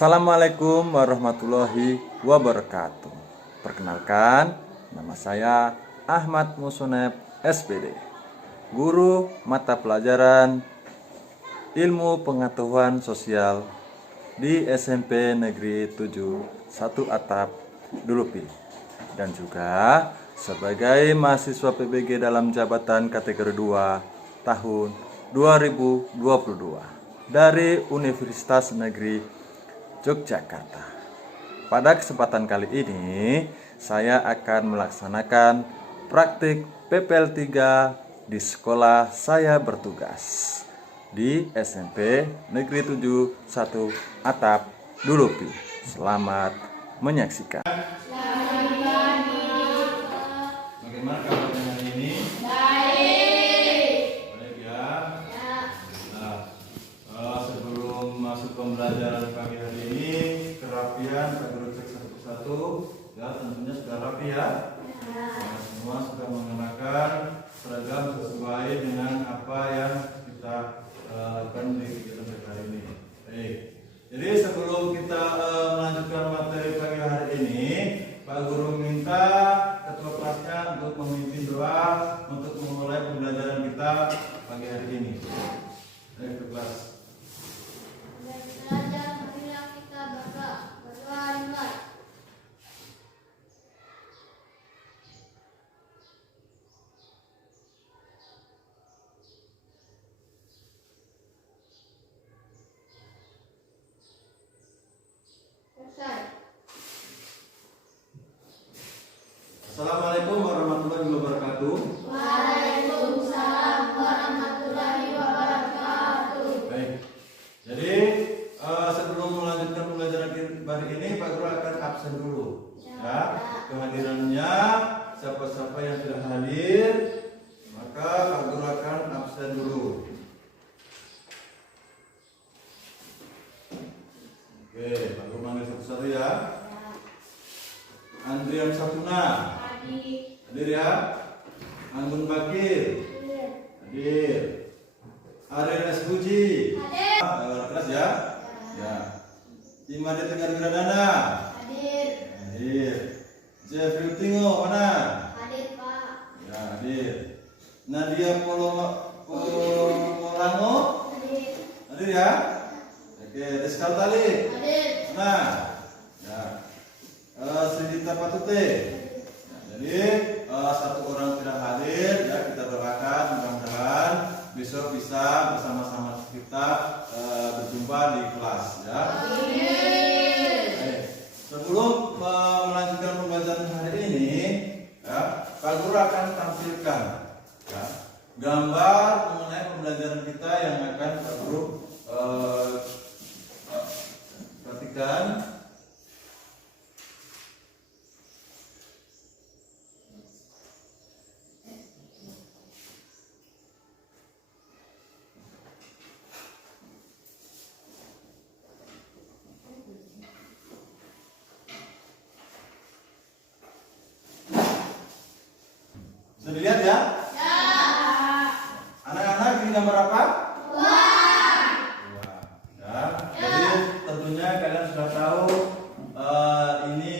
Assalamualaikum warahmatullahi wabarakatuh. Perkenalkan, nama saya Ahmad Musoneb SPD, guru mata pelajaran Ilmu Pengetahuan Sosial di SMP Negeri 7 1 Atap, Dulupi, dan juga sebagai mahasiswa PBG dalam jabatan kategori 2 tahun 2022 dari Universitas Negeri Yogyakarta. Pada kesempatan kali ini, saya akan melaksanakan praktik PPL 3 di sekolah saya bertugas di SMP Negeri 7 1 Atap, Dulupi. Selamat menyaksikan. Bagaimana kabarnya hari ini? Baik ya. Sebelum masuk pembelajaran pagi hari ini, kerapian Pak Guru cek satu-satu ya, tentunya sudah rapi ya. Semua sudah mengenakan seragam sesuai dengan apa yang kita lakukan di kegiatan hari ini. Baik. Jadi sebelum kita melanjutkan materi pagi hari ini, Pak Guru minta ketua kelasnya untuk memimpin doa untuk memulai pembelajaran kita pagi hari ini. Baik, ke kelas. Assalamualaikum warahmatullahi wabarakatuh. Waalaikumsalam warahmatullahi wabarakatuh. Baik. Jadi sebelum melanjutkan pembelajaran hari ini, Pak Guru akan absen dulu. Ya, kehadirannya siapa-siapa yang sudah hadir, maka Pak Guru akan absen dulu. Oke, Pak Guru manggil satu-satu ya. Andrian Satuna. Hadir ya. Anggun Bakir. Hadir. Ariel S. Puji. Keras ya. Ya. Imade Tegar Wiradana. Hadir. Jeffrey Tingo mana? Hadir Pak. Ya, hadir. Nadia Polango. Hadir ya. Oke, Rizka Tali. Hadir. Nah, ya. Sridita Patute. Jadi satu orang tidak hadir, ya kita doakan mudah-mudahan besok bisa bersama-sama kita berjumpa di kelas, ya. Sebelum melanjutkan pembelajaran hari ini, ya, Pak Guru akan tampilkan ya, gambar mengenai pembelajaran kita yang akan Pak Guru perhatikan. Sudah dilihat ya? Ya. Anak-anak ini gambar apa? Wah. Ya. Jadi tentunya kalian sudah tahu ini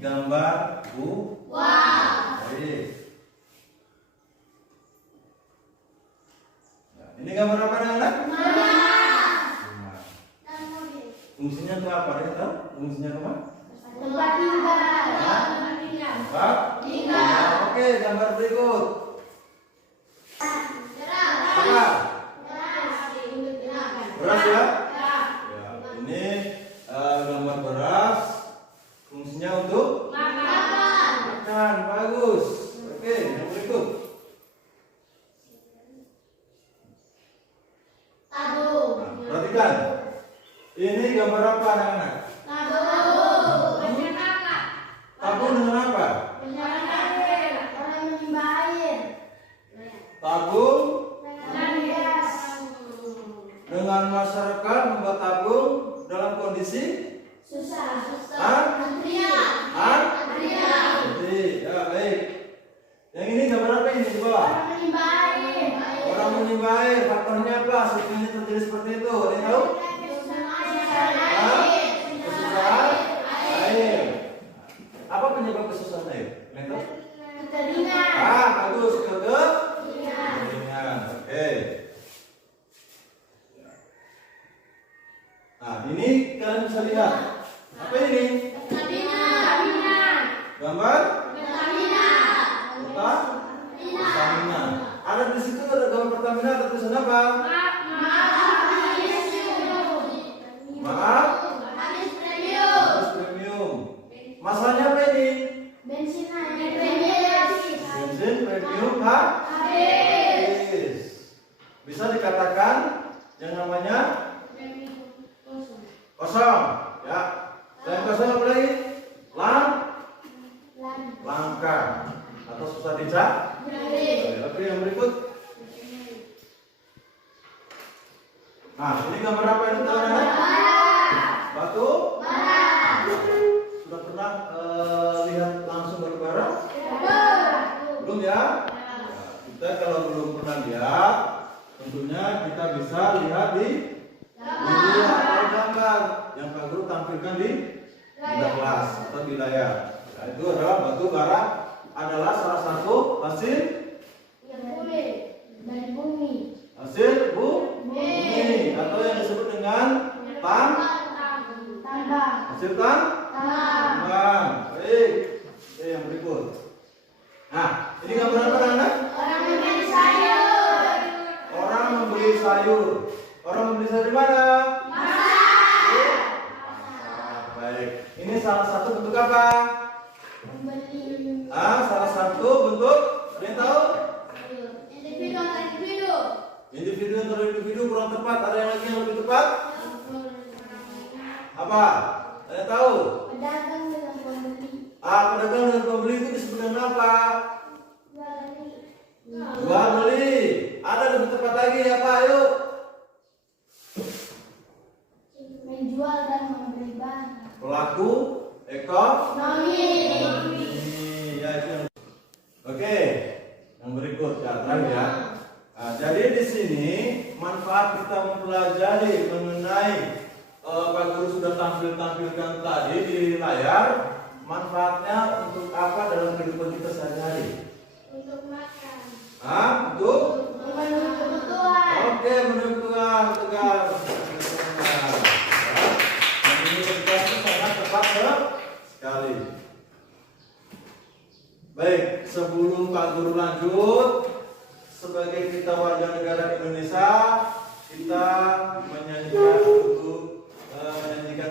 gambar Wah. Baik. Ya, ini gambar apa anak-anak? Rumah. Fungsinya untuk apa? Dia tahu? Fungsinya apa? Tempat tinggal. Tempat tinggal. Oke, gambar berikut. Apa? Beras ya? Ya, ini gambar beras. Fungsinya untuk makan. Bagus. Oke, yang berikut. Tabung. Nah, perhatikan. Ini gambar apa anak-anak? Tabung dengan apa? Tabung dengan masyarakat membuat tabung dalam kondisi Susah. Hah? Antrian. Jadi, ya baik. Apa penyebab kesusahan air? Kalian tahu? Kekeringan. Bagus. Kekeringan. Oke. Nah, ini kalian bisa lihat. Apa ini? Gambar? Pertamina. Ada di situ ada gambar Pertamina, ada tulisan apa? Maaf? Manis premium. Masalahnya apa ini? Bensin Premium habis. Bisa dikatakan yang namanya kosong. Ya. Selain kosong apa lagi? Langka atau susah dicari. Oke, yang berikut. Nah, ini gambar apa ini teman-teman? Batu? Sudah pernah lihat langsung batu bara? Belum ya? Kita kalau belum pernah lihat, tentunya kita bisa lihat di video atau gambar yang Pak Guru tampilkan di kelas atau di layar. Nah, itu adalah batu bara adalah salah satu hasil dari bumi. Bumi atau yang disebut dengan hasil tambang. Baik. Oke, yang berikut. Nah, ini gambar apa anak? Orang membeli sayur. Orang membeli sayur di mana? Pasar. Baik. Ini salah satu bentuk apa? Salah satu bentuk. Ada yang tahu? Individu atau individu kurang tepat. Ada yang lagi yang lebih tepat? Apa? Ada yang tahu? Pedagang dengan pembeli. Pedagang dan pembeli itu disebut dengan apa? Jual beli. Ada lebih tepat lagi apa? Ayo. Menjual dan membeli barang. Pelaku ekonomi. Ya, itu yang... Oke, yang berikut ya, terakhir ya. Nah, jadi di sini manfaat kita mempelajari mengenai Pak Guru sudah tampilkan tadi di layar. Manfaatnya untuk apa dalam kehidupan kita sehari-hari? Untuk makan. Untuk memenuhi kebutuhan. Oke, memenuhi kebutuhan. Tegar. Memenuhi kebutuhan itu sangat tepat sekali. Baik, sebelum Pak Guru lanjut, sebagai kita warga negara Indonesia, kita menyanyikan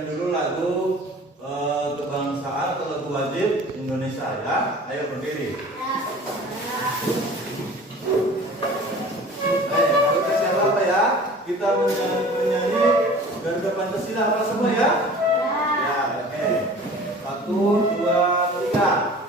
dulu lagu kebangsaan atau lagu wajib Indonesia ya. Ayo berdiri. Baik, kita siapa apa ya? Kita menyanyi Garuda Pancasila apa semua ya? Ya, oke. 1, 2, 3.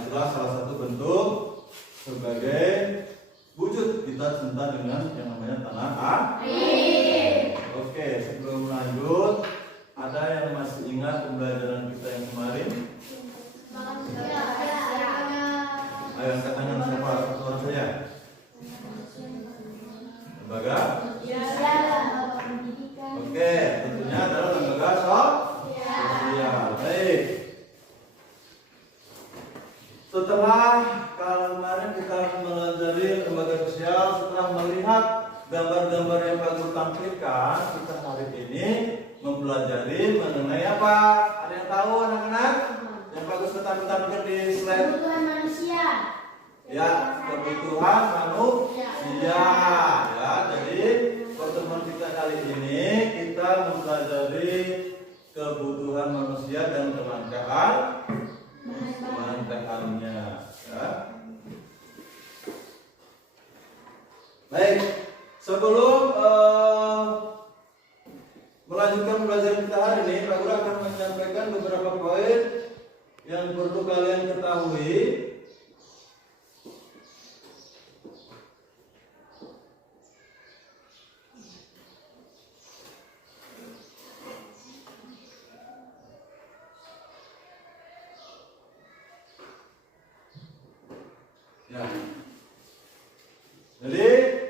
Itulah salah satu bentuk sebagai wujud kita cinta dengan yang namanya tanah air. Oke, sebelum lanjut, ada yang masih ingat pembelajaran kita yang kemarin? Ayo angkat tangan siapa? Suara saya. Lembaga? Oke, tentunya adalah lembaga sosial. Baik. Setelah kemarin kita mempelajari lembaga sosial, setelah melihat gambar-gambar yang Pak Guru tampilkan, kita hari ini mempelajari mengenai apa? Ada yang tahu anak-anak? Yang Pak Guru tampilkan di slide? Kebutuhan manusia. Ya, kebutuhan manusia. Ya, jadi pertemuan kita kali ini kita mempelajari kebutuhan manusia dan kelangkaan bahan-bahannya ya. Sebelum melanjutkan pembelajaran kita hari ini, Pak Guru akan menyampaikan beberapa poin yang perlu kalian ketahui. Ya. Jadi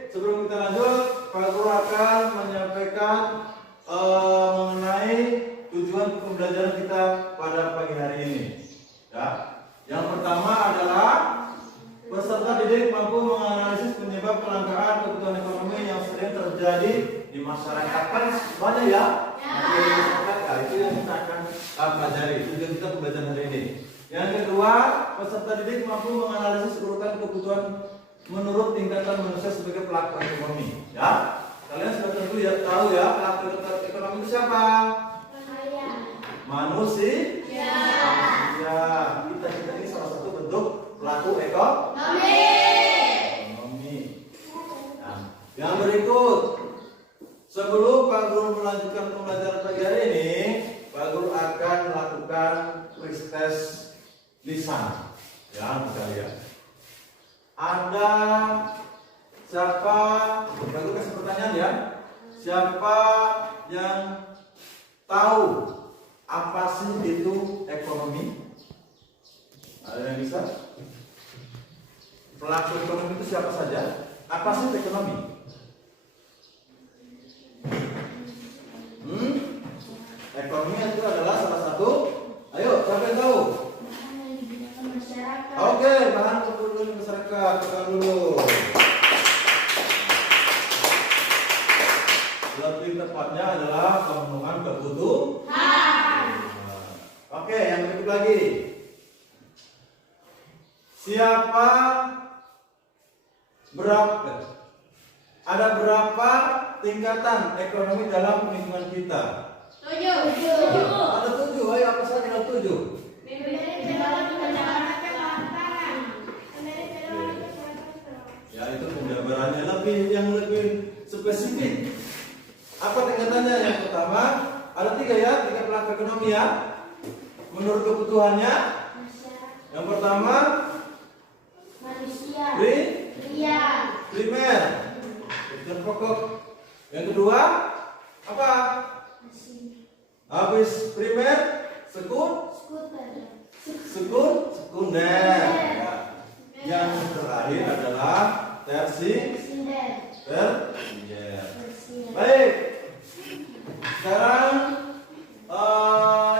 sebelum kita lanjut, Pak Guru akan menyampaikan mengenai tujuan pembelajaran kita pada pagi hari ini. Ya. Yang pertama adalah peserta didik mampu menganalisis penyebab kelangkaan kebutuhan ekonomi yang sering terjadi di masyarakat. Kan banyak ya? Ya, itu yang kita akan pelajari. Tujuan kita pembelajaran hari ini. Yang kedua, peserta didik mampu menganalisis urutan kebutuhan menurut tingkatan manusia sebagai pelaku ekonomi. Ya, kalian sudah tentu ya tahu ya pelaku ekonomi itu siapa? Manusia. Ya, kita ini salah satu bentuk pelaku ekonomi. Nah, yang berikut, sebelum Pak Guru melanjutkan pembelajaran pagi hari ini, Pak Guru akan melakukan quiz test lisan. Ya, sekalian. Ada siapa? Pak Guru kasih pertanyaan ya. Siapa yang tahu apa sih itu ekonomi? Ada yang bisa? Pelaku ekonomi itu siapa saja? Apa sih ekonomi? Ekonomi itu adalah salah satu. Ayo, siapa yang tahu? Oke, bahan kebutuhan masyarakat. Tekan dulu. Lebih tepatnya adalah pemenuhan kebutuhan. Oke, yang berikut lagi. Siapa berapa? Ada berapa tingkatan ekonomi dalam lingkungan kita? 7. Ada 7. Ayo, apa saja yang 7? Ya, itu penjabarannya yang lebih spesifik. Apa tingkatannya? Yang pertama, ada 3 ya, 3 pelaku ekonomi ya. Menurut kebutuhannya, yang pertama manusia. Primer. Kebutuhan pokok. Yang kedua, apa? Habis primer, sekunder. Ya. Yang terakhir adalah tersier. Baik. Sekarang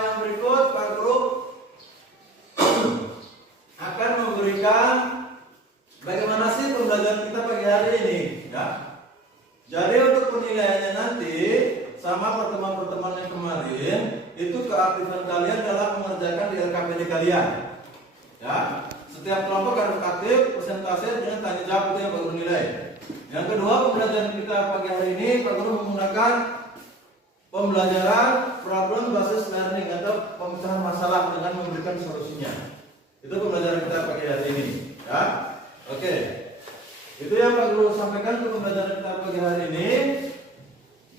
yang berikut Pak Guru akan memberikan bagaimana sih pembelajaran kita pagi hari ini, ya. Jadi untuk penilaiannya nanti sama pertemuan-pertemuan yang kemarin, itu keaktifan kalian dalam mengerjakan di LKPD kalian. Ya, setiap kelompok harus aktif, presentasi dengan tanya jawab itu yang Pak Guru nilai. Yang kedua, pembelajaran kita pagi hari ini Pak Guru menggunakan pembelajaran problem basis learning atau pemecahan masalah dengan memberikan solusinya. Itu pembelajaran kita pagi hari ini, ya. Oke. Itu yang Pak Guru sampaikan untuk pembelajaran kita pagi hari ini.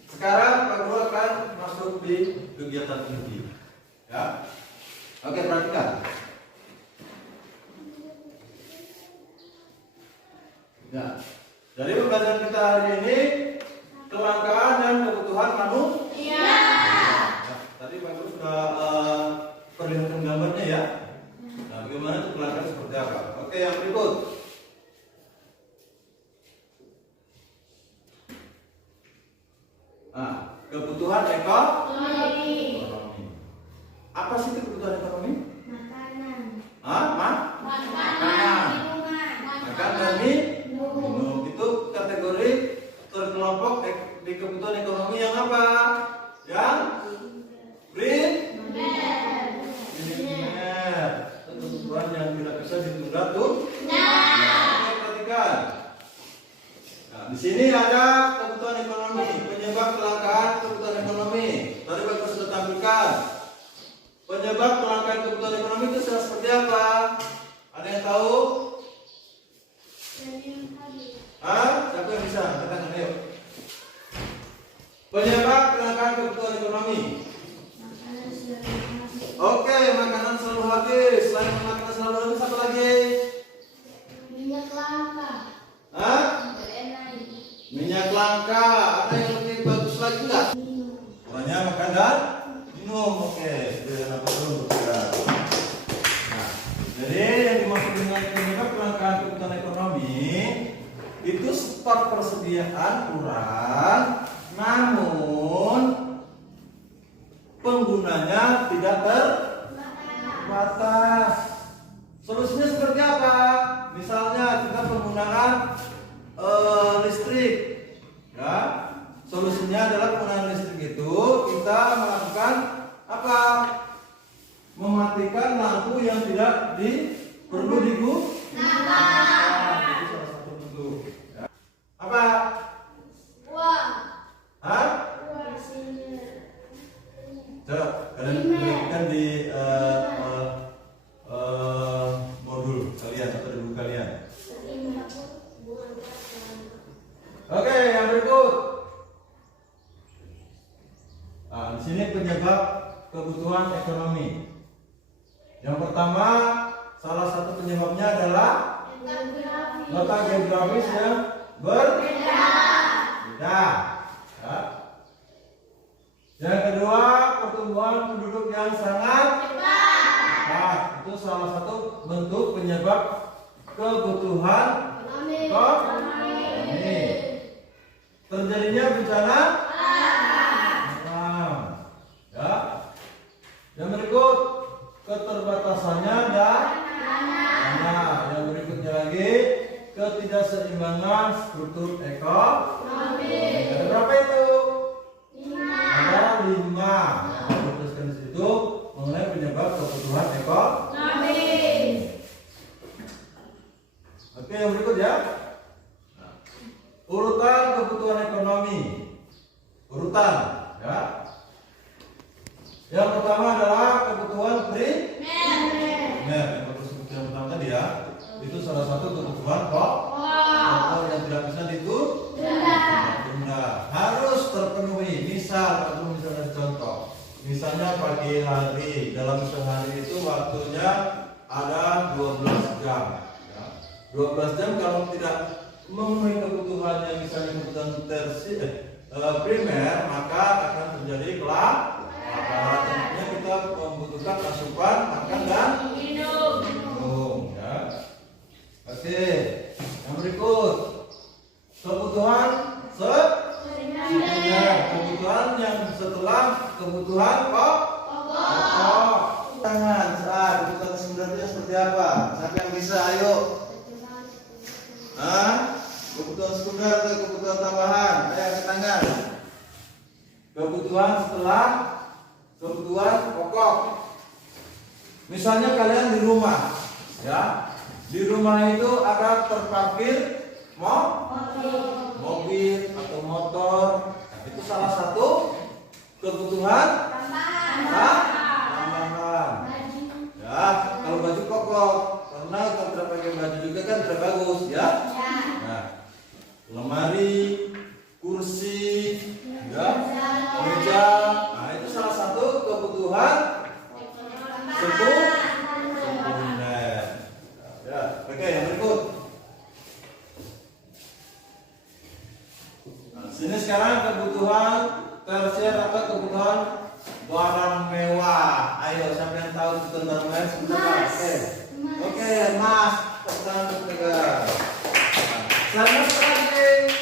Sekarang Pak Guru akan masuk di kegiatan inti. Ya. Oke, perhatikan. Ya. Jadi pembelajaran kita hari ini kelangkaan dan kebutuhan manusia. Nah, tadi Pak Guru sudah perlihatkan gambarnya ya. Nah, bagaimana itu kelangkaan seperti apa? Oke, yang berikut. Nah, kebutuhan ekonomi. Apa sih kebutuhan ekonomi? Makanan. Makanan. Makan dan minum. Itu kategori terkelompok di kebutuhan ekonomi yang apa? Yang primer. Kebutuhan yang tidak bisa ditunda tuh. Perhatikan. Nah, di sini ada kebutuhan ekonomi, penyebab kelangkaan kebutuhan ekonomi. Tadi Pak Guru sudah tampilkan. Penyebab kelangkaan kebutuhan ekonomi itu seperti apa? Ada yang tahu? Siapa yang bisa? Katakan, ayo. ekonomi? Makanan siap. Oke, makanan selalu habis. Selain makanan selalu habis, apa lagi? Minyak langka. Hah? Berenai. Minyak langka. Ada yang lebih bagus lagi nggak? Minum. Pokoknya makan dan minum. Oke, sudah dapat dulu kita. Nah, jadi yang dimaksud dengan penyebab kelangkaan kebutuhan ekonomi itu stok persediaan kurang, namun penggunanya tidak terbatas. Solusinya seperti apa? Misalnya kita penggunaan listrik, ya. Solusinya adalah penggunaan listrik itu kita melakukan apa? Mematikan lampu yang tidak perlu digunakan. Itu salah satu bentuk. Ya. Apa? Uang. Hah? Uang. Isinya. Coba kalian berikan di modul kalian atau di buku kalian. Oke, yang berikut. Nah, di sini penyebab kebutuhan ekonomi. Yang pertama, salah satu penyebabnya adalah letak geografis yang berbeda. Ya. Yang kedua, pertumbuhan penduduk yang sangat cepat. Itu salah satu bentuk penyebab kebutuhan ekonomi. Terjadinya bencana alam. Ya. Yang berikut, keterbatasannya dana. Yang berikutnya lagi, ketidakseimbangan struktur ekonomi. Ada berapa itu? Ada 5. Teruskan di situ mengenai penyebab kebutuhan ekonomi. Oke, yang berikut ya. Urutan kebutuhan ekonomi. Urutan, ya. Yang pertama adalah kebutuhan primer. Yang pertama tadi ya. Itu salah satu kebutuhan pokok yang tidak bisa ditunda. Harus terpenuhi. Misal, atau misalnya contoh. Misalnya pagi hari, dalam sehari itu waktunya ada 12 jam. Ya. 12 jam kalau tidak memenuhi kebutuhannya, misalnya kebutuhan primer, maka akan terjadi kelaparan. Tentunya kita membutuhkan asupan makan dan minum. Ya. Oke, yang berikut kebutuhan kebutuhan yang setelah kebutuhan pokok. Tangan saat kebutuhan sebenarnya seperti apa? Siapa yang bisa? Ayo. Kebutuhan sekunder atau kebutuhan tambahan? Ayo angkat tangan. Kebutuhan setelah kebutuhan pokok. Misalnya kalian di rumah, ya. Di rumah itu ada terparkir mobil atau motor. Nah, itu salah satu kebutuhan tambahan. Ya, kalau baju pokok, karena kalau tidak pakai baju juga kan tidak bagus, ya. Nah, lemari, kursi, ya, meja. Nah, itu salah satu kebutuhan sekunder. Ya, oke, yang berikut. Nah, sini sekarang kebutuhan tersier atau kebutuhan barang mewah. Ayo, siapa yang tahu kebutuhan barang mewah sebentar? Oke, Mas, pesan pegang. Selamat pagi.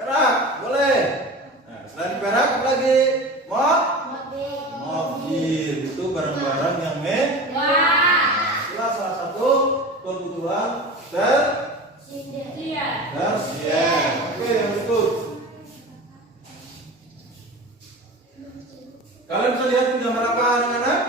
Perak, boleh. Nah, selain perak apa lagi? Mobil. Itu barang-barang yang mewah. Itulah salah satu kebutuhan tersier. Oke, yang berikut. Kalian bisa lihat di gambar apa, anak-anak?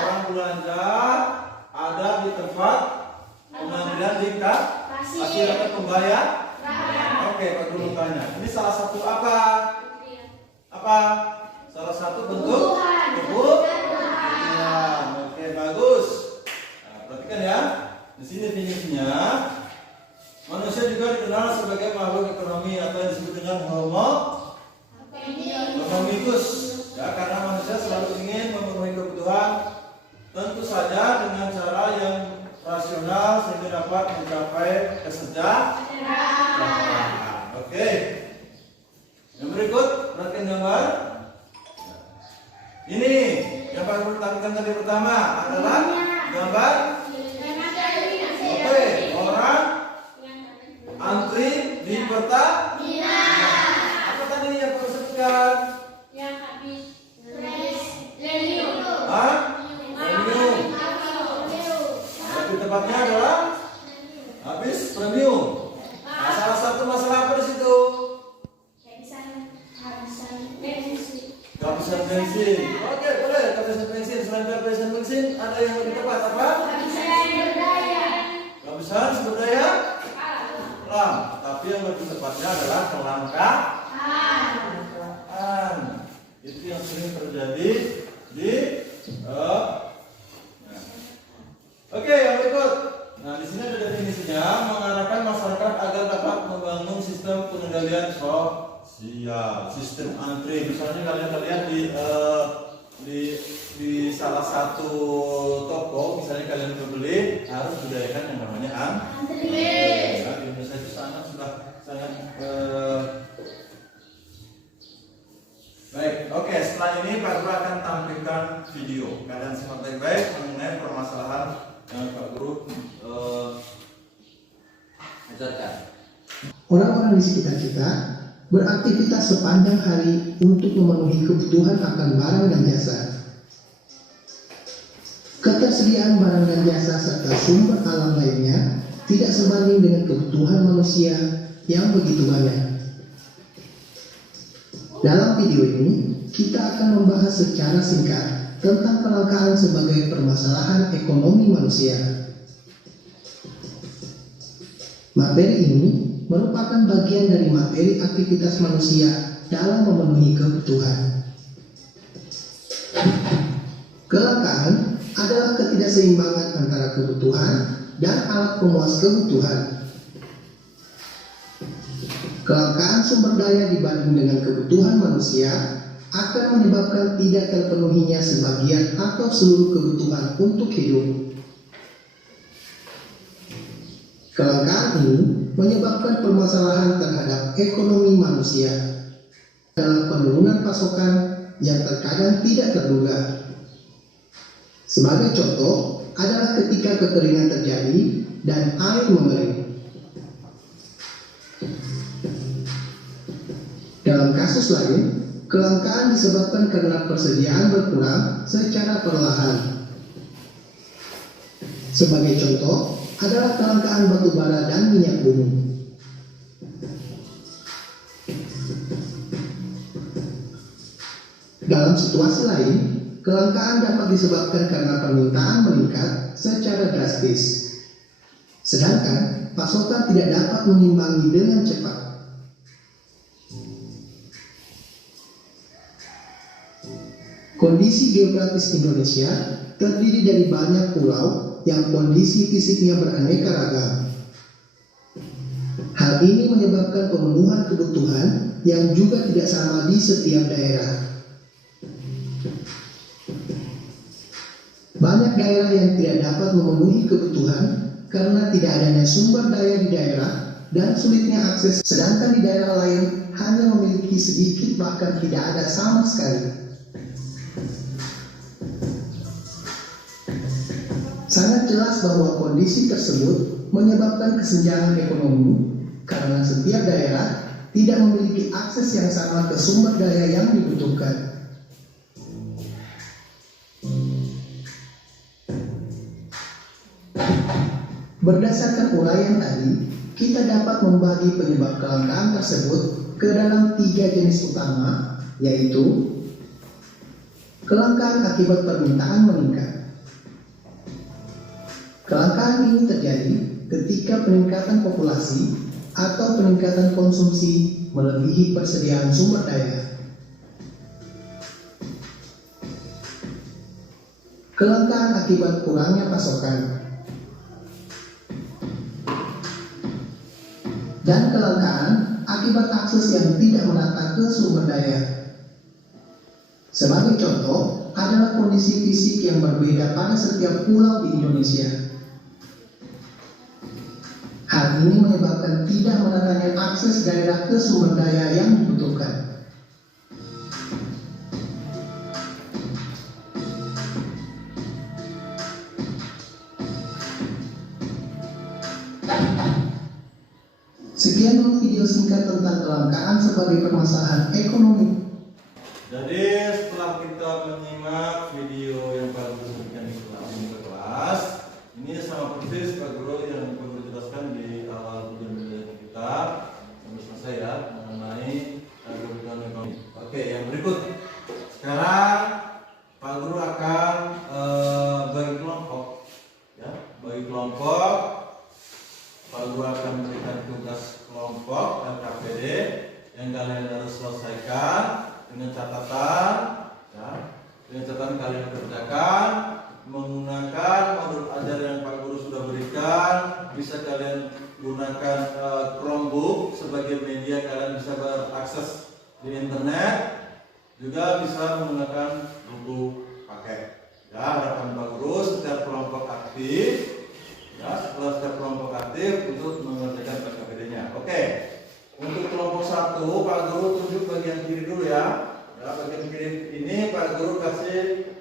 Orang belanja ada di tempat pengambilan di kasir atau pembayar. Oke, Pak Guru tanya. Ini salah satu apa? Salah satu bentuk kebutuhan. Ya. perhatikan ya. Di sini definisinya, manusia juga dikenal sebagai makhluk ekonomi atau yang disebut dengan homo economicus. Ya, karena manusia selalu ingin memenuhi kebutuhan, tentu saja dengan cara yang rasional sehingga dapat mencapai kesejahteraan. Oke. Yang berikut, perhatikan gambar. Ini yang paling perhatikan tadi pertama adalah gambar. Oke, orang antri di Pertamina. Apa tadi yang perlu sebutkan? Premium. Lebih tepatnya adalah habis premium. Nah, salah satu masalah apa di situ? Kehabisan bensin. Oke, boleh kehabisan bensin. Selain kehabisan bensin, ada yang lebih tepat apa? Kehabisan sumber daya alam. Tapi yang lebih tepatnya adalah kelangkaan. Itu yang sering terjadi di Oke, yang berikut. Nah, di sini ada definisinya, mengarahkan masyarakat agar dapat membangun sistem pengendalian sosial, sistem antri. Misalnya kalian lihat di salah satu toko, misalnya kalian membeli, harus budayakan yang namanya antri. Nah, di Indonesia itu sangat baik. Oke, setelah ini Pak Guru akan tampilkan video. Kalian simak baik-baik mengenai permasalahan yang Pak Guru ajarkan. Orang-orang di sekitar kita beraktivitas sepanjang hari untuk memenuhi kebutuhan akan barang dan jasa. Ketersediaan barang dan jasa serta sumber alam lainnya tidak sebanding dengan kebutuhan manusia yang begitu banyak. Dalam video ini, kita akan membahas secara singkat tentang kelangkaan sebagai permasalahan ekonomi manusia. Materi ini merupakan bagian dari materi aktivitas manusia dalam memenuhi kebutuhan. Kelangkaan adalah ketidakseimbangan antara kebutuhan dan alat pemuas kebutuhan. Kelangkaan sumber daya dibanding dengan kebutuhan manusia akan menyebabkan tidak terpenuhinya sebagian atau seluruh kebutuhan untuk hidup. Kelangkaan ini menyebabkan permasalahan terhadap ekonomi manusia dalam penurunan pasokan yang terkadang tidak terduga. Sebagai contoh adalah ketika kekeringan terjadi dan air mengering. Dalam kasus lain, kelangkaan disebabkan karena persediaan berkurang secara perlahan. Sebagai contoh adalah kelangkaan batu bara dan minyak bumi. Dalam situasi lain, kelangkaan dapat disebabkan karena permintaan meningkat secara drastis, sedangkan pasokan tidak dapat mengimbangi dengan cepat. Kondisi geografis Indonesia terdiri dari banyak pulau yang kondisi fisiknya beraneka ragam. Hal ini menyebabkan pemenuhan kebutuhan yang juga tidak sama di setiap daerah. Banyak daerah yang tidak dapat memenuhi kebutuhan karena tidak adanya sumber daya di daerah dan sulitnya akses, sedangkan di daerah lain hanya memiliki sedikit bahkan tidak ada sama sekali. Sangat jelas bahwa kondisi tersebut menyebabkan kesenjangan ekonomi karena setiap daerah tidak memiliki akses yang sama ke sumber daya yang dibutuhkan. Berdasarkan uraian tadi, kita dapat membagi penyebab kelangkaan tersebut ke dalam 3 jenis utama, yaitu kelangkaan akibat permintaan meningkat. Kelangkaan ini terjadi ketika peningkatan populasi atau peningkatan konsumsi melebihi persediaan sumber daya. Kelangkaan akibat kurangnya pasokan. dan kelangkaan akibat akses yang tidak merata ke sumber daya. Sebagai contoh adalah kondisi fisik yang berbeda pada setiap pulau di Indonesia. Hal ini menyebabkan tidak meratanya akses daerah ke sumber daya yang dibutuhkan. Sekian dulu video singkat tentang kelangkaan sebagai permasalahan ekonomi. Jadi setelah kita menyimak video yang Pak Guru berikan di kelas, ini sama persis Pak Guru yang Pak Guru jelaskan di awal video kita sampai selesai ya mengenai kebutuhan ekonomi. Oke, yang berikut. Sekarang Pak Guru akan bagi kelompok, ya, bagi kelompok. Pak Guru akan memberikan tugas kelompok dan KPD yang kalian harus selesaikan dengan catatan, ya, dengan catatan kalian kerjakan menggunakan modul ajar yang Pak Guru sudah berikan. Bisa kalian gunakan Chromebook sebagai media, kalian bisa berakses di internet, juga bisa menggunakan buku paket. Ya, harapan Pak Guru setiap kelompok aktif. Ya, setelah setiap kelompok aktif untuk mengerjakan PKPD-nya. Oke, untuk kelompok 1 Pak Guru tunjuk bagian kiri dulu ya. Ya, bagian kiri ini Pak Guru kasih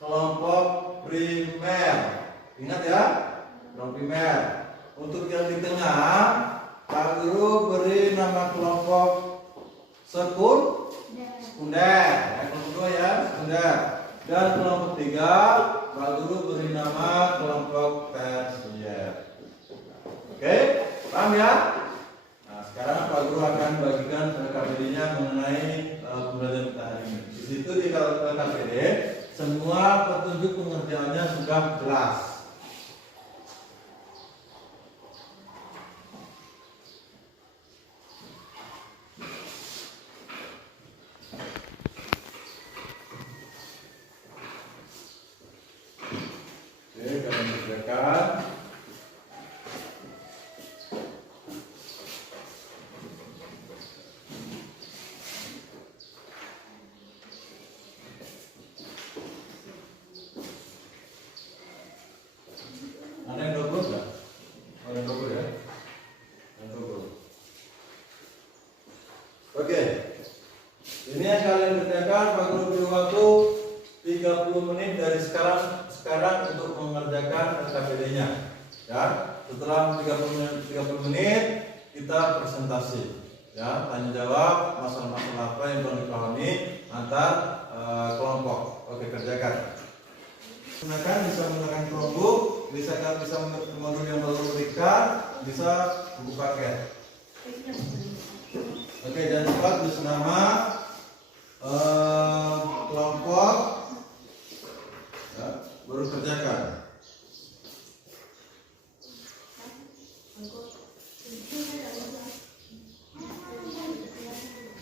kelompok primer. Ingat ya, kelompok primer. Untuk yang di tengah Pak Guru beri nama kelompok sekunder. Kelompok 2 ya, sekunder. Dan kelompok 3 Pak Guru beri nama kelompok tersier. Oke, paham ya? Nah, sekarang Pak Guru akan bagikan KPD-nya mengenai pembelajaran kita hari ini. Di situ di KPD semua petunjuk pengerjaannya sudah jelas. Ada yang double nggak? Ada yang double ya? Yang double. Oke. Ini yang kalian kerjakan Pak Guru beri waktu 30 menit dari sekarang untuk mengerjakan KPD-nya. Ya, setelah 30 menit kita presentasi. Ya, tanya jawab masalah-masalah apa yang perlu dipahami antar kelompok. Oke, kerjakan. Gunakan, bisa menggunakan Chromebook, bisa modul yang baru berikan, bisa buku paket. Oke, jangan lupa tulis nama kelompok, ya, baru kerjakan.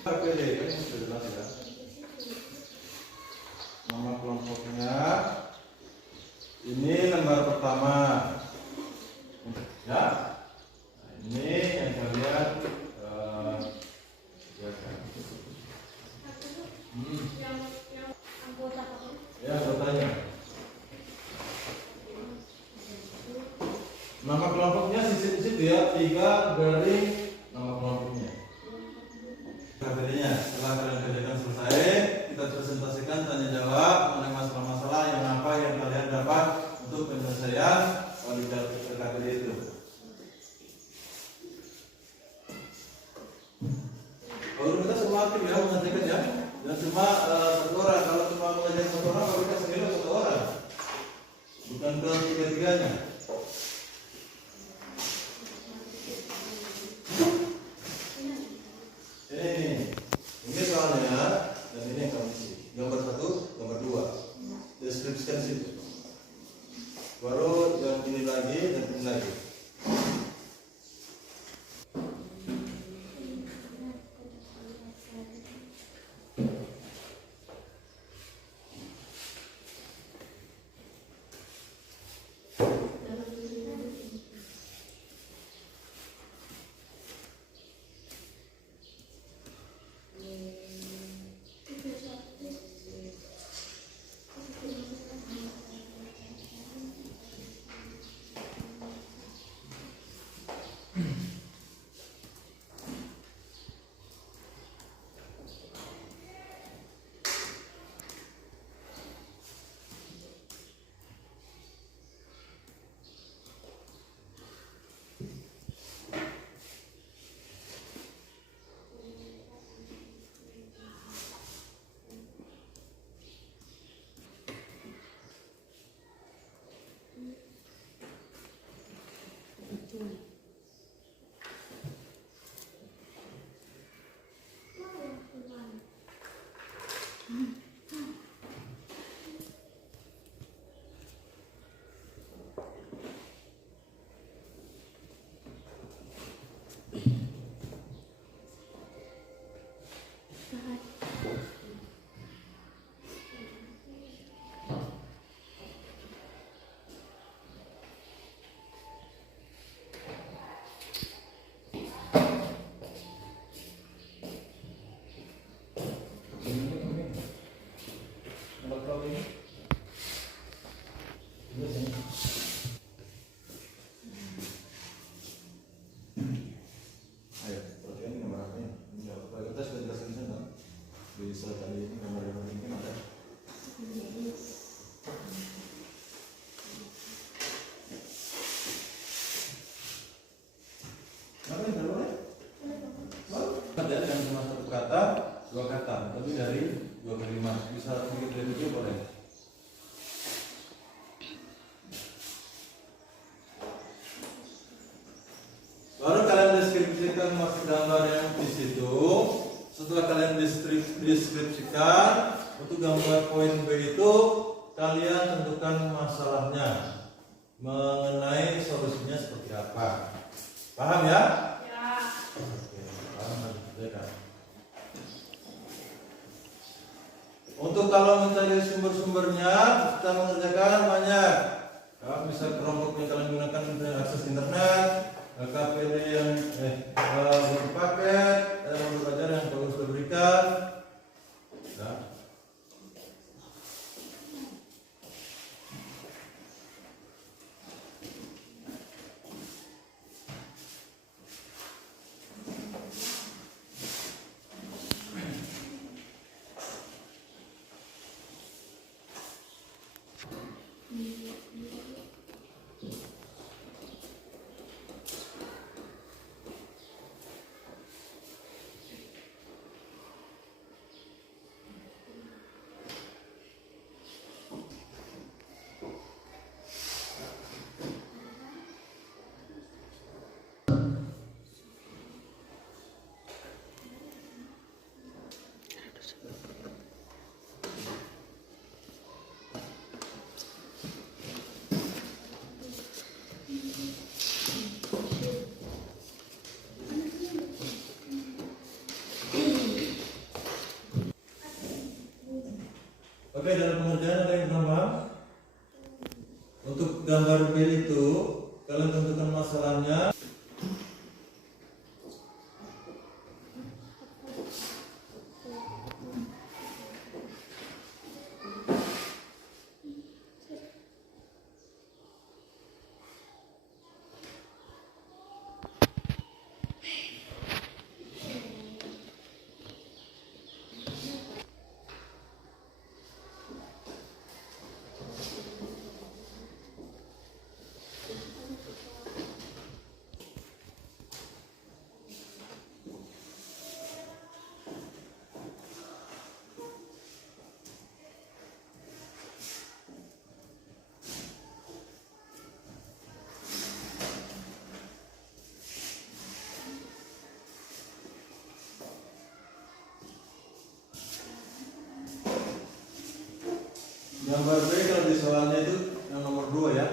KPD ini sudah jelas ya. Nama kelompoknya. Ini lembar pertama, ya. Nah, ini yang kalian ya anggotanya. Nama kelompoknya di situ ya, 3 garing nama kelompoknya. KPD-nya setelah kalian kerjakan selesai, kita presentasikan tanya jawab mengenai masalah-masalah yang apa yang kalian dapat untuk penyelesaian KPD itu. Kalau kita semua aktif ya mengerjakan ya, dan cuma satu orang. Kalau cuma mengerjakan satu orang, kalau kita sendiri satu orang, bukan ke tiga-tiganya. Ini soalnya, dan ini yang kamu isi. Gambar 1, gambar 2. Deskripsikan situ. Baru yang ini lagi dan ini lagi. di slide tadi ini gambar yang penting ada. Apa yang boleh? Ada yang cuma satu kata, dua kata, tapi dari dua kalimat bisa sedikit dari itu boleh. Baru kalian deskripsikan maksud gambar yang di situ. Setelah kalian deskripsikan untuk gambar poin B itu, kalian tentukan masalahnya, mengenai solusinya seperti apa. Paham ya? Ya. Oke, paham ya. Untuk kalau mencari sumber-sumbernya, kita mengerjakan banyak. Ya, bisa kelompok yang kalian gunakan untuk akses internet, KPD yang berpaket, untuk belajar yang bagus diberikan. Ya. Oke, dalam pengerjaan ada yang paham? Untuk gambar B itu, kalian tentukan masalahnya. Gambar B kalau di soalnya itu yang nomor 2 ya.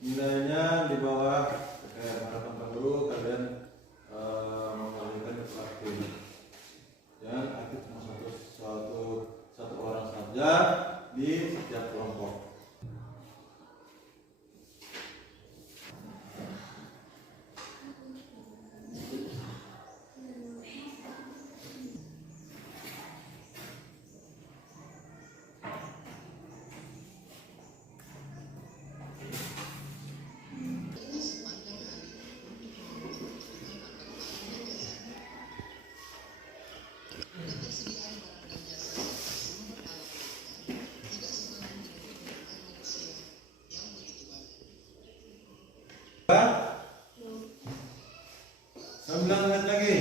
Nilainya di bawah harapan dulu kalian mengalihkan ke aktif. Dan aktif cuma satu orang saja di setiap kelompok. Sembilan menit lagi.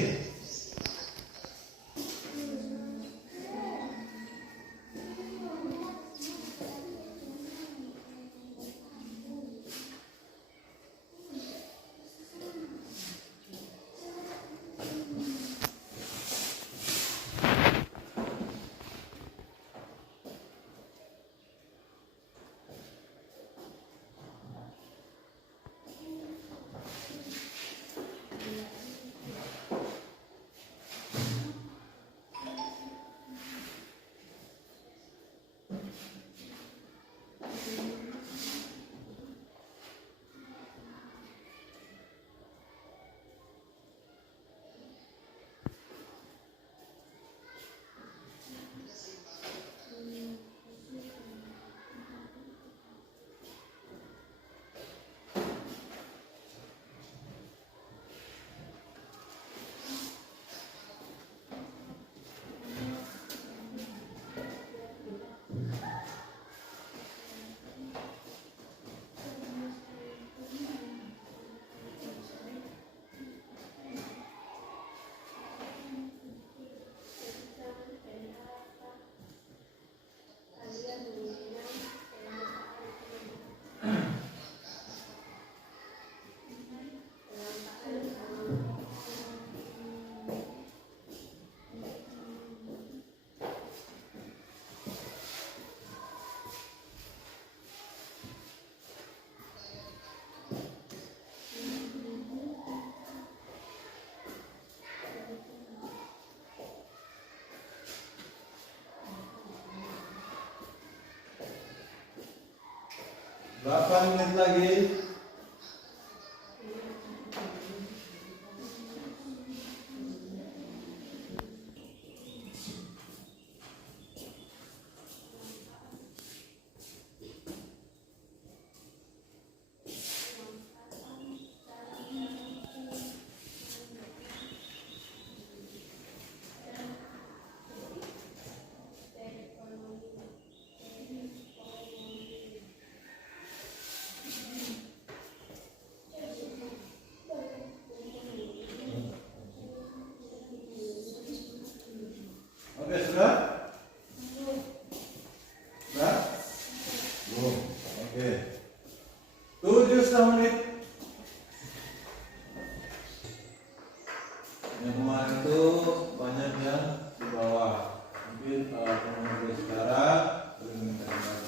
8 menit lagi. Oke, sudah? Sudah? Belum. Oke. 7 menit. Yang kemarin itu banyak yang di bawah. Mungkin teman-teman sekarang boleh minta kembali.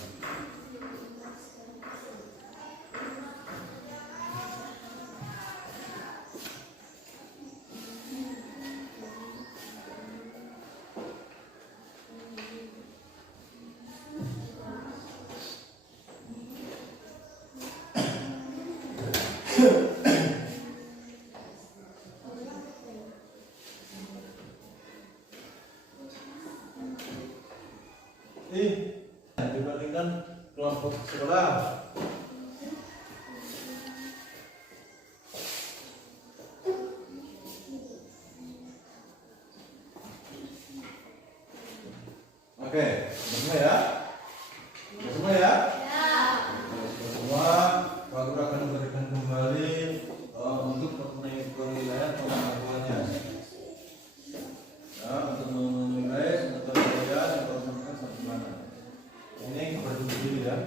Dibandingkan kelompok sebelah. Oke, semua ya? Semua ya? Semua, Pak Guru akan memberikan kembali untuk penilaian pengetahuannya. Ya, untuk menilai pengetahuan informasi sampai mana. Ini berdiri dulu ya.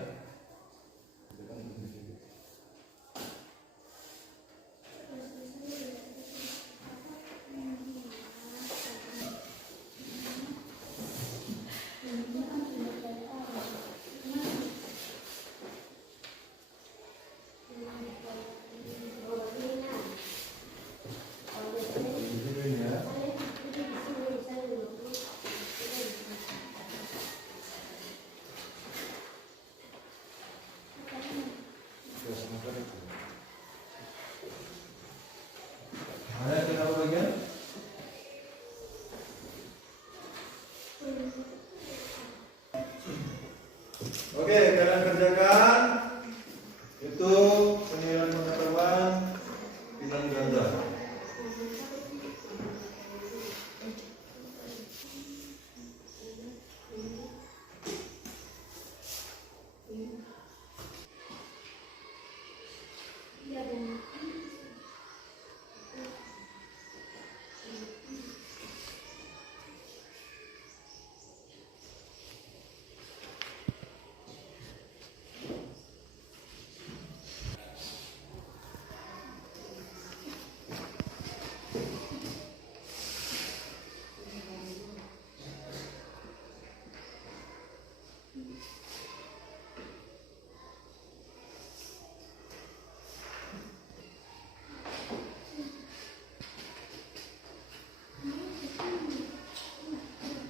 Ada kita bagian? Oke, kalian kerjakan itu penilaian pengetahuan bintang ganda.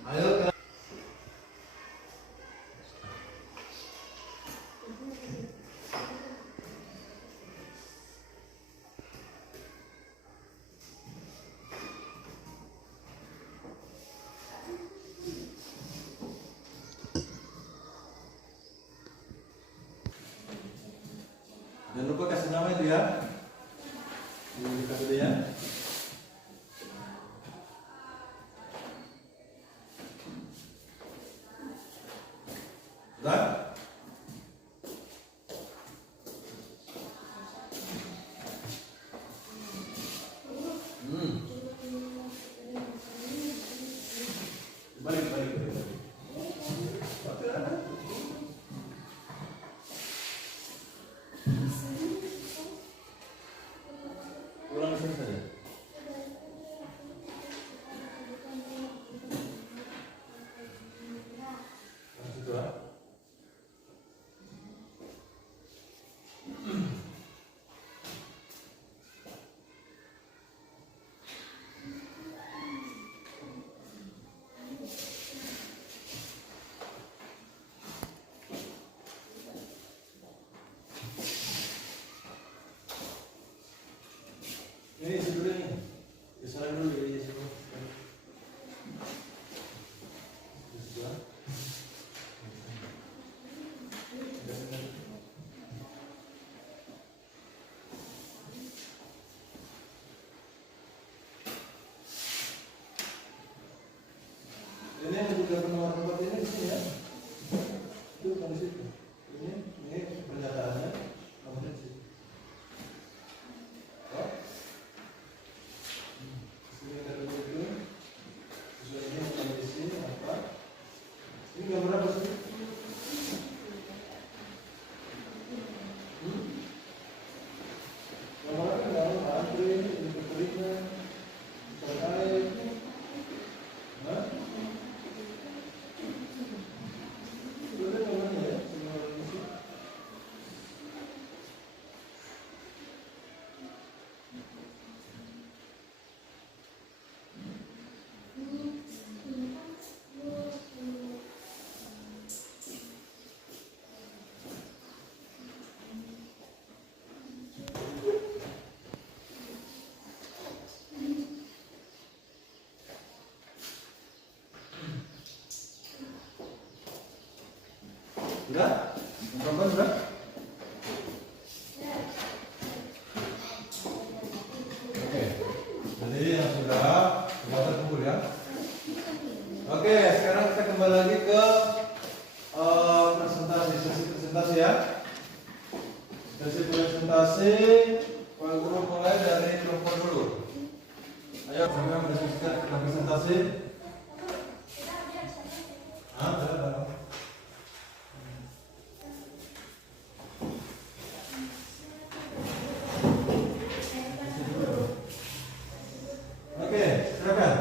Ayo. Jangan lupa kasih nama itu ya. Ini kasih dia ya. Sudah? Balik. Ulang di sini saja. Situ, Ini yang juga penawar tempat ini di sini ya. Itu kan di situ. Ini pernyataannya. Kamu di situ. Oh. Sini ada begitu. Terus ini yang di sini apa? Ini gambar apa sih? Gambar apa? Gambar antri, ini keteriknya, terkait. Hah? Sudah gambarnya ya? Semua di sini. Sudah? Kapan sudah? Oke. Jadi yang sudah terkumpul ya. Oke, sekarang kita kembali lagi ke presentasi, sesi presentasi ya. Sesi presentasi, Pak Guru mulai dari kelompok dulu. Ayo, sampai mendiskusikan tentang presentasi. Sudah. Oke, silakan.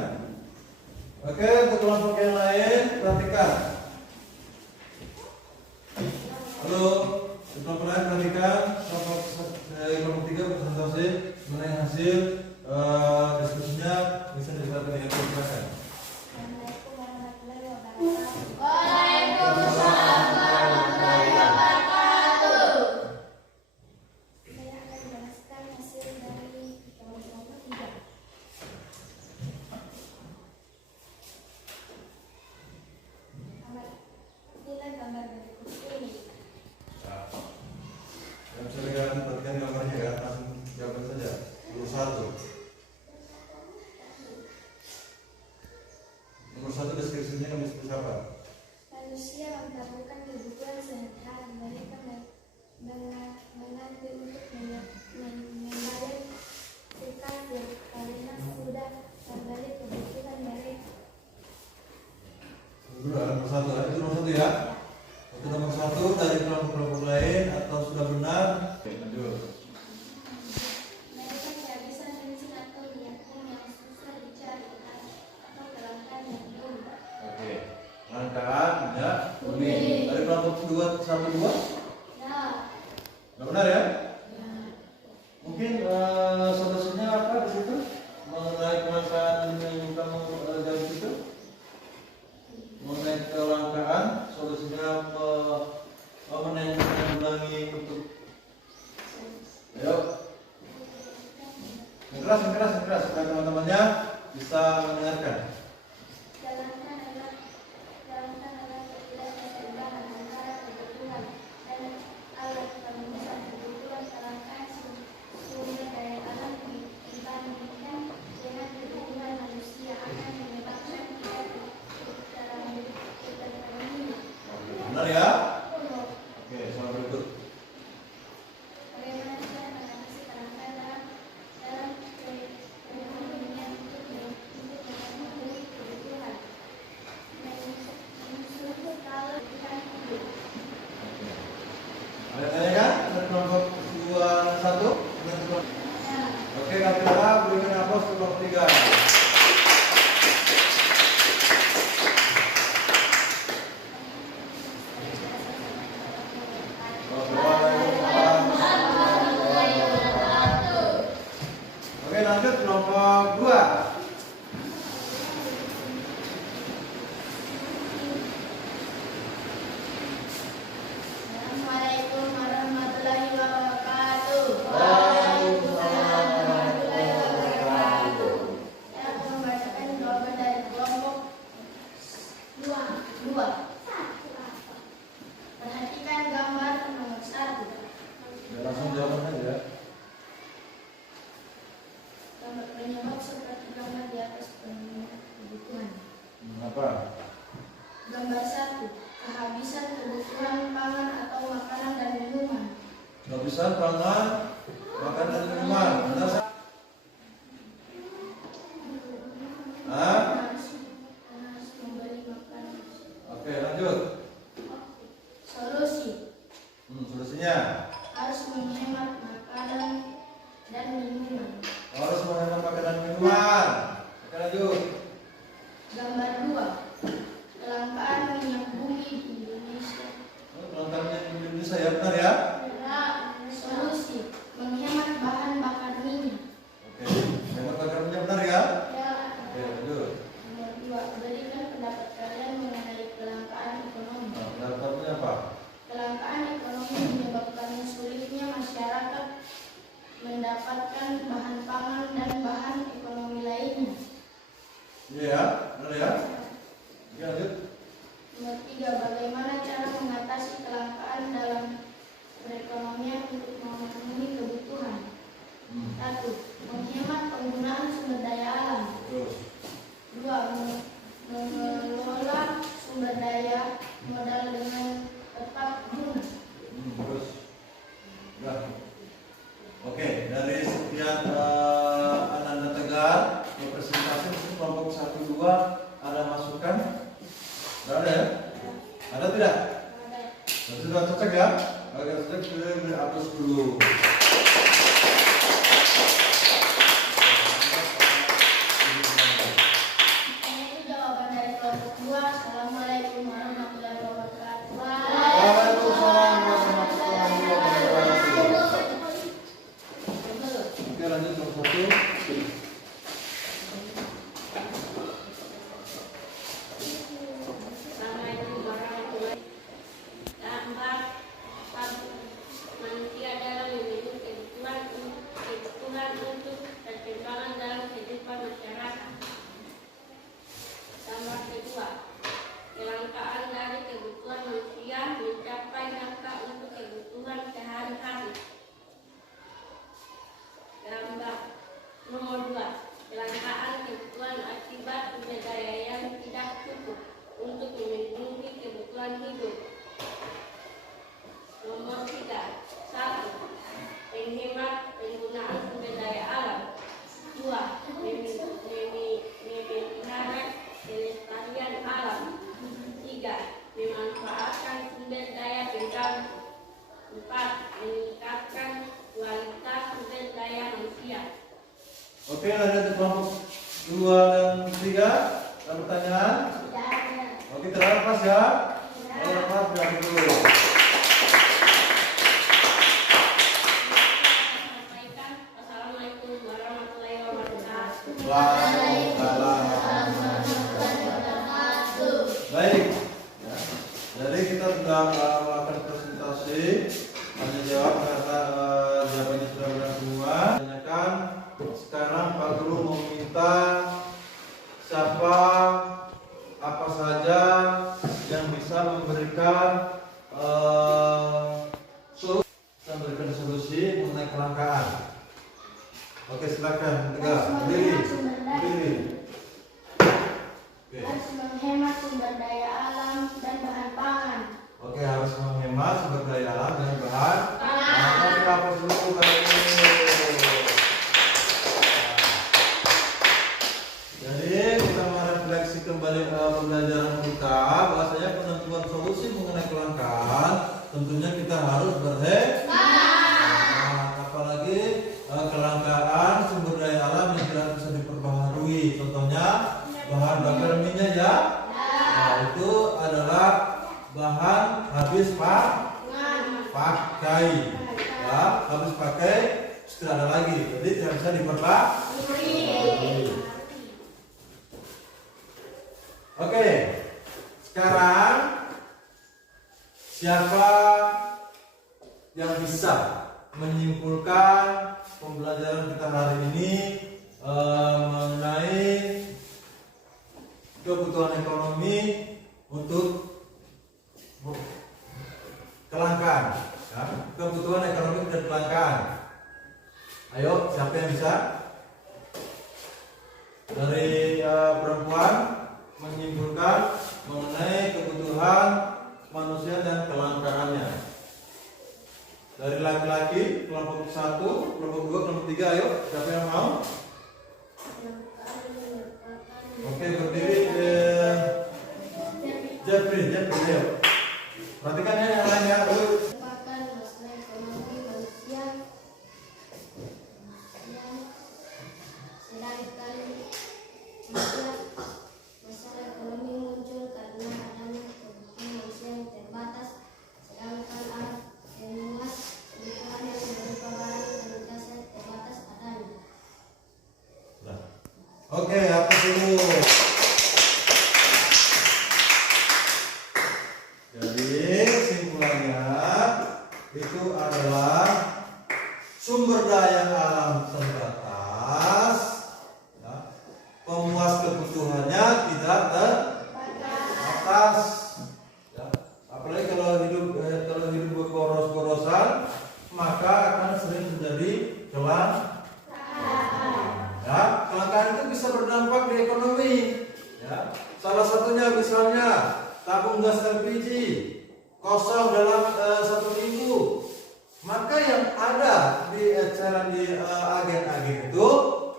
Oke, untuk kelompok yang lain perhatikan. Halo, untuk kelompok lain perhatikan. Kelompok 3 presentasi mengenai hasil diskusinya bisa dilihat di silakan. Waalaikumsalam warahmatullahi wabarakatuh. Saya akan menjelaskan hasil dari kelompok 3. Inilah gambar berikut ini. Yang bisa dilihat, perhatikan gambarnya ya, langsung jawab saja. 21. Nomor 1 deskripsinya kami seperti apa? Manusia melakukan kebutuhan sehari-hari. Mereka mengantri untuk membayar kasir karena sudah membeli kebutuhan mereka. Dulu nomor 1 ya, itu nomor 1 ya. Untuk nomor 1 dari kelompok-kelompok lain atau sudah benar? Oke, lanjut. Mereka tidak bisa mencari atau meyakini yang susah dicari atau kelangkaan yang unik. Oke. Rangkaan ya, unik. Dari kelompok 2 1 2? Nah, Enggak benar ya? Mungkin solusinya apa di situ? Mengenai kelangkaan yang kamu jawab di situ? Mengenai kelangkaan, solusinya menanggulangi untuk. Ayo. Yang keras supaya teman-temannya bisa mendengarkan. jalankan adalah ketidakseimbangan antara kebutuhan dan alat pemenuhan kebutuhan kelangkaan sumber daya alam dibandingkan dengan kebutuhan manusia akan menyebabkan keterpenuhan. Benar ya? Oke, soal berikut. Bagaimana cara mengatasi kelangkaan dalam perekonomian untuk memenuhi kebutuhan? Menyusun skala kebutuhan hidup. Ada tanya kan? Ada kelompok 2 1? Oke, KPA berikan aplaus untuk kelompok 3. 2. Perhatikan gambar nomor 1. Ya, langsung jawab aja. Gambar penyebab seperti gambar di atas pemenuhan kebutuhan. Apa? Gambar 1. Kehabisan kebutuhan pangan atau makanan dan minuman. Kehabisan pangan, makanan dan minuman. Benar? Hah? Harus membeli makanan. Oke, lanjut. Solusi. Solusinya Harus menghemat makanan dan minuman. harus menghemat makanan dan minuman. Oke, lanjut. Gambar 2. Kelangkaan minyak bumi di Indonesia. Kelengkapannya di Indonesia ya, benar ya? Solusi. Menghemat bahan bakar minyak. Oke, menghemat bakar minyak, benar ya? Oke, lanjut. Nomor 2. Berikan pendapat kalian mengenai kelangkaan ekonomi. Nah, pendapatnya apa? Kelangkaan ekonomi menyebabkan sulitnya masyarakat mendapatkan bahan pangan dan bahan ekonomi lainnya. Iya ya, benar ya? Oke, lanjut. Nomor 3. Bagaimana cara mengatasi kelangkaan dalam perekonomian untuk memenuhi kebutuhan? 1. Menghemat penggunaan sumber daya alam. Terus. 2. Mengelola sumber daya modal dengan tepat guna. Terus. Udah. Oke, dari sekian Ananda Tegar presentasi untuk kelompok 1, 2 ada masukan? Tidak ada ya? Ada tidak? Sudah cocok ya? Oke, cocok, kita hapus dulu. Itu jawaban dari kelompok 2. Assalamualaikum warahmatullahi wabarakatuh. Waalaikumsalam warahmatullahi wabarakatuh. Oke, lanjut nomor 1. Assalamualaikum warahmatullahi wabarakatuh. Gambar 1. Manusia dalam memenuhi kebutuhan untuk perkembangan dalam kehidupan masyarakat. Gambar 2. Kelangkaan dari kebutuhan manusia mencapai nafkah untuk kebutuhan sehari-hari. Gambar nomor 2. Kelangkaan kebutuhan akibat sumber daya yang tidak cukup untuk memenuhi kebutuhan hidup. Nomor 3. 1. Menghemat penggunaan sumber daya alam. 2. Memelihara kelestarian alam. 3. Memanfaatkan sumber daya penting. 4. Meningkatkan kualitas sumber daya manusia. Oke, lanjut kelompok 2 dan 3. Ada pertanyaan? Oke, terlepas ya. Terlepas biar dulu. Sampaikan. Assalamualaikum warahmatullahi wabarakatuh. Waalaikumsalam. Baik. Ya. Jadi kita sudah melakukan presentasi. Hanya jawab karena jawabannya sudah benar semua. Tanyakan. Sekarang Pak Guru meminta siapa apa saja yang bisa memberikan solusi mengenai kelangkaan. Oke, silakan. Tegak. Berdiri. Berdiri. Oke. Harus menghemat sumber daya alam dan bahan pangan. Oke, harus menghemat sumber daya alam dan bahan pangan. Kita hapus dulu kali ini. Jadi kita merefleksi kembali pembelajaran kita, bahwasanya penentuan solusi mengenai kelangkaan tentunya kita harus berhemat, apalagi kelangkaan sumber daya alam yang tidak bisa diperbaharui, contohnya bahan bakar minyak ya. Nah, itu adalah bahan habis pakai ya, habis pakai tidak ada lagi, jadi tidak bisa diperbaharui. Oke, sekarang siapa yang bisa menyimpulkan pembelajaran kita hari ini mengenai kebutuhan ekonomi untuk kelangkaan, ya, kebutuhan ekonomi dan kelangkaan. Ayo, siapa yang bisa? Dari perempuan menyimpulkan mengenai kebutuhan manusia dan kelangkaannya. Dari laki-laki kelompok 1, kelompok 2, kelompok 3, ayo, siapa yang mau? Oke, berdiri. Jeffrey, ayo. Perhatikan ya yang lain ya. merupakan masalah ekonomi manusia yang sedangkan masalah ekonomi muncul karena adanya kebutuhan manusia yang terbatas, sedangkan alat yang memuat kebutuhan yang berupa barang dan jasa terbatas adanya. Nah. Oke, atas dulu. Jadi simpulannya itu adalah sumber daya alam terbatas, ya, pemuas kebutuhannya tidak terbatas. Ya. Apalagi kalau hidup berboros-borosan, maka akan sering terjadi kelangkaan. Ya, kelangkaan itu bisa berdampak di ekonomi. Ya. Salah satunya misalnya tabung gas LPG kosong dalam 1 minggu, maka yang ada di eceran di agen-agen itu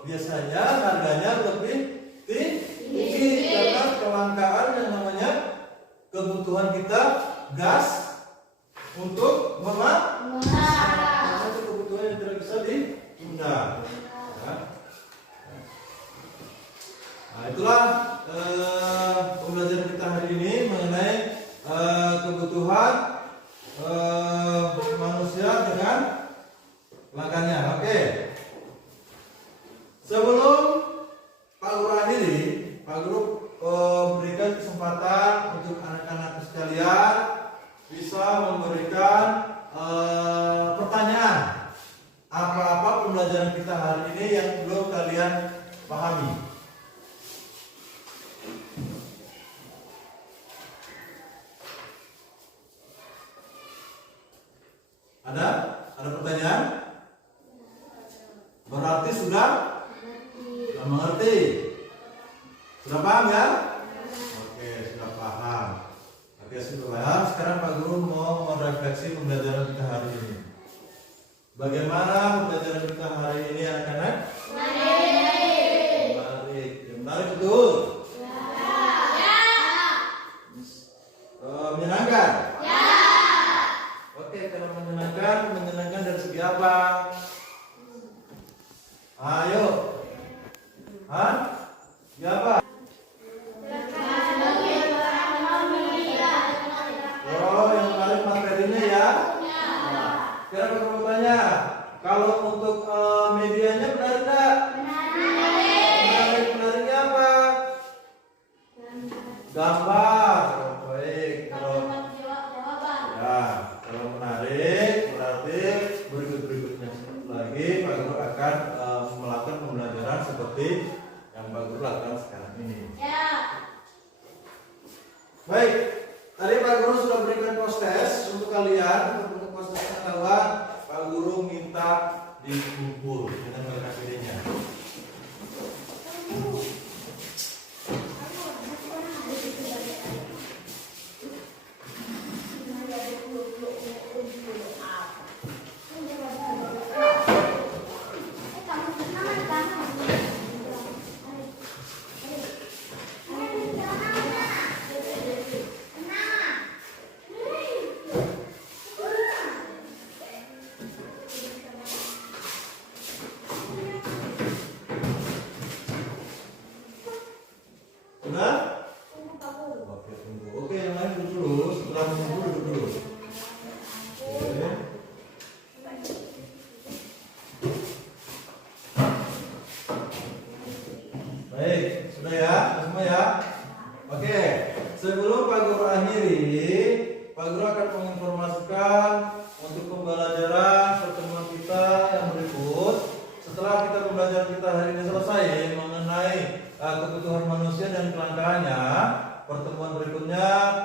biasanya harganya lebih tinggi karena kelangkaan yang namanya kebutuhan kita gas untuk memasak. Karena itu kebutuhan yang tidak bisa ditunda. Ya. Nah, itulah pembelajaran kita hari ini mengenai kebutuhan manusia dengan kelangkaannya. Oke. Sebelum Pak Guru akhiri, Pak Guru berikan kesempatan untuk anak-anak sekalian bisa memberikan pertanyaan apa-apa pembelajaran kita hari ini yang belum kalian pahami. Ada pertanyaan? Berarti sudah mengerti. Sudah paham ya? Oke, sudah paham. Oke, sudah paham. Sekarang Pak Guru mau merefleksi pembelajaran kita hari ini. Bagaimana pembelajaran kita hari ini anak-anak? Menarik. Menarik betul? Menyenangkan? Oke, kalau menyenangkan dari segi apa? Ayo. Hah? Segi apa? Oh, yang menarik materinya ya? Sekarang aku mau tanya, kalau untuk medianya menarik enggak? Menariknya apa? Gambar. Oh, baik. Kalau menarik berarti berikutnya.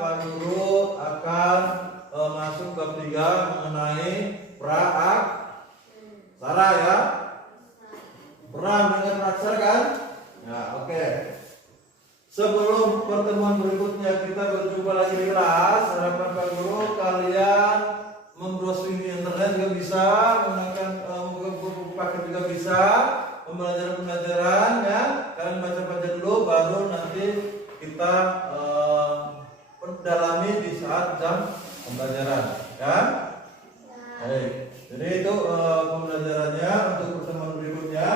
Pak Guru akan masuk bab 3 mengenai praaksara ya. Pernah mendengar praaksara kan? Ya, oke. Sebelum pertemuan berikutnya kita berjumpa lagi di kelas, harapan Pak Guru kalian membrowsing di internet juga bisa, menggunakan buku paket juga bisa, pembelajaran ya. Kalian baca-baca dulu, baru nanti kita pendalami di saat jam pembelajaran, ya. Baik. Jadi itu pembelajarannya untuk pertemuan berikutnya.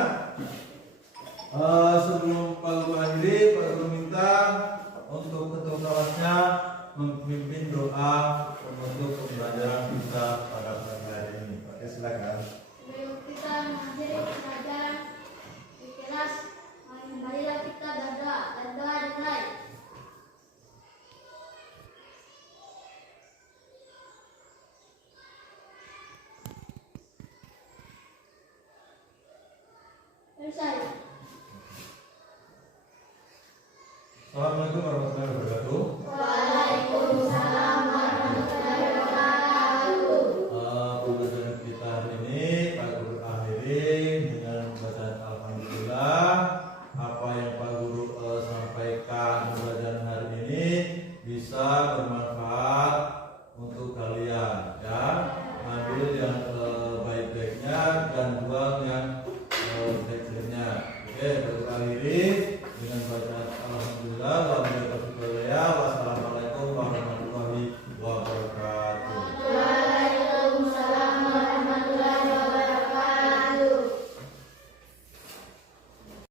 Sebelum Pak Guru akhiri, Pak Guru minta untuk ketua kelasnya memimpin doa untuk pembelajaran kita pada pagi hari ini. Oke, silakan. Sebelum kita mengakhiri pelajaran di kelas, marilah kita berdoa dan doa dimulai.